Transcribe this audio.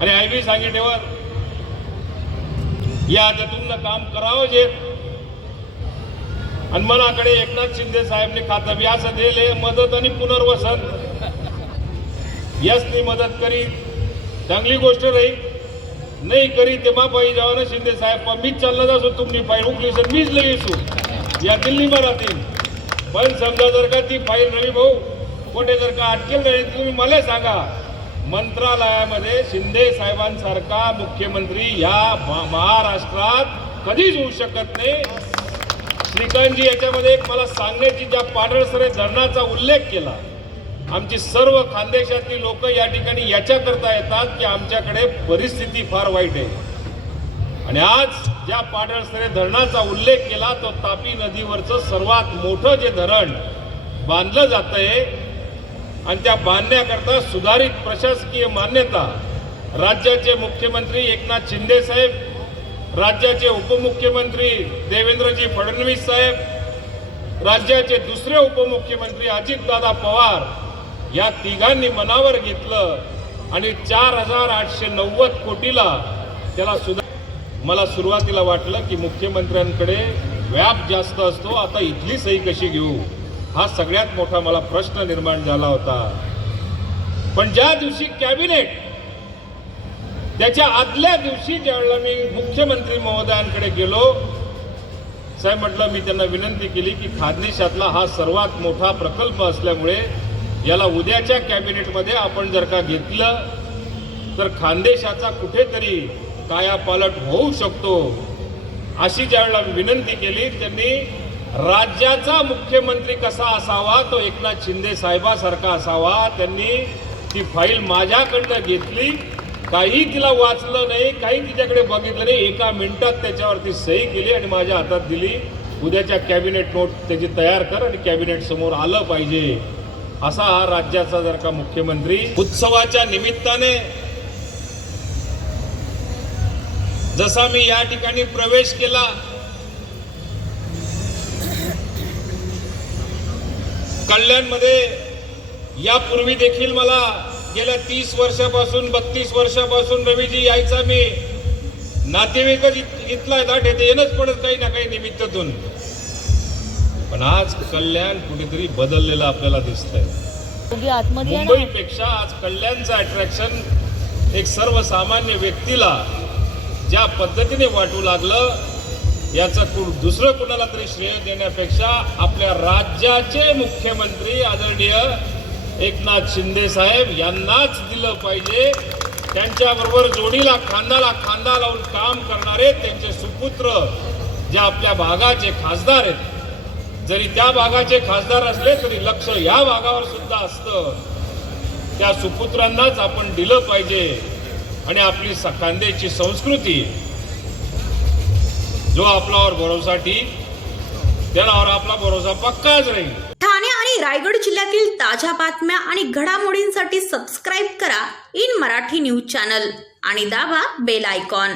आणि आय बी सांगितल्यावर या हातातून काम करावं जे. आणि मनाकडे एकनाथ शिंदे साहेबने खातं व्यास दिले मदत आणि पुनर्वसन. यसनी मदत करी. चांगली गोष्ट राही नाही करी ते मा जावा ना शिंदे साहेब. मीच चाललं जासो तुम्ही फाईल उकली मीच लई येसू या दिल्ली मराठी. पण समजा जर का ती फाईल रवी भाऊ कोठे जर का अटकेल नाही तुम्ही मला सांगा. मंत्रालयामध्ये शिंदे साहेबांसारखा मुख्यमंत्री या महा- महाराष्ट्रात कधीच होऊ शकत नाही. श्रीकांतजी याच्यामध्ये एक मला सांगण्याची ज्या पाडळसरे धरणाचा उल्लेख केला आमची सर्व खानदेशातली लोक या ठिकाणी याच्याकरता येतात की आमच्याकडे परिस्थिती फार वाईट आहे. आणि आज ज्या पाडळसरे धरणाचा उल्लेख केला तो तापी नदीवरचं सर्वात मोठं जे धरण बांधलं जातंय आणि त्या बांधण्याकरता सुधारित प्रशासकीय मान्यता राज्याचे मुख्यमंत्री एकनाथ शिंदे साहेब राज्याचे उपमुख्यमंत्री देवेंद्रजी फडणवीस साहेब राज्याचे दुसरे उपमुख्यमंत्री अजितदादा पवार या तिघांनी मनावर घेतलं आणि चार हजार आठशे नव्वद कोटीला त्याला सुद्धा मला सुरुवातीला वाटलं की मुख्यमंत्र्यांकडे व्याप जास्त असतो. आता इथली सही कशी घेऊ? हा सगळ्यात मोठा मला प्रश्न निर्माण झाला होता. पण ज्या दिवशी कॅबिनेट त्याच्या आदल्या दिवशी ज्यावेळेला मी मुख्यमंत्री महोदयांकडे गेलो साहेब म्हटलं मी त्यांना विनंती केली की खानदेशातला हा सर्वात मोठा प्रकल्प असल्यामुळे याला उद्याच्या कॅबिनेटमध्ये आपण जर का घेतलं तर खानदेशाचा कुठेतरी कायापालट होऊ शकतो अशी ज्यावेळेला मी विनंती केली त्यांनी राज्याचा मुख्यमंत्री कसा असावा तो एकनाथ शिंदे साहेबासारखा असावा त्यांनी ती फाईल माझ्याकडनं घेतली. काही तिला वाचलं नाही काही तिच्याकडे बघितलं नाही. एका मिनिटात त्याच्यावरती सही केली आणि माझ्या हातात दिली. उद्याच्या कॅबिनेट नोट त्याची तयार कर आणि कॅबिनेट समोर आलं पाहिजे. असा हा राज्याचा जर का मुख्यमंत्री उत्सवाच्या निमित्ताने जसा मी या ठिकाणी प्रवेश केला कल्याणमध्ये यापूर्वी देखील मला गेल्या तीस वर्षापासून बत्तीस वर्षापासून रवीजी यायचा मी नातेवाईकच इत- इथला दाट येते येणंच पडत काही ना काही निमित्तातून. पण आज कल्याण कुठेतरी बदललेलं आपल्याला दिसतंय. मुंबईपेक्षा आज कल्याणचं अट्रॅक्शन एक सर्वसामान्य व्यक्तीला ज्या पद्धतीने वाटू लागलं याचं कु- दुसरं कुणाला तरी श्रेय देण्यापेक्षा आपल्या राज्याचे मुख्यमंत्री आदरणीय एकनाथ शिंदे साहेब यांनाच दिलं पाहिजे. त्यांच्याबरोबर जोडीला खांदाला खांदा लावून काम करणारे त्यांचे सुपुत्र जे आपल्या भागाचे खासदार आहेत. जरी त्या भागाचे खासदार असले तरी लक्ष या भागावर सुद्धा असतं. त्या सुपुत्रांनाच आपण दिलं पाहिजे. आणि आपली स- संस्कृती जो आपल्यावर भरोसा ठीक त्यावर आपला भरोसा पक्काच राहील. ठाणे आणि रायगड जिल्ह्यातील ताज्या बातम्या आणि घडामोडींसाठी सबस्क्राईब करा इन मराठी न्यूज चॅनल आणि दाबा बेल आयकॉन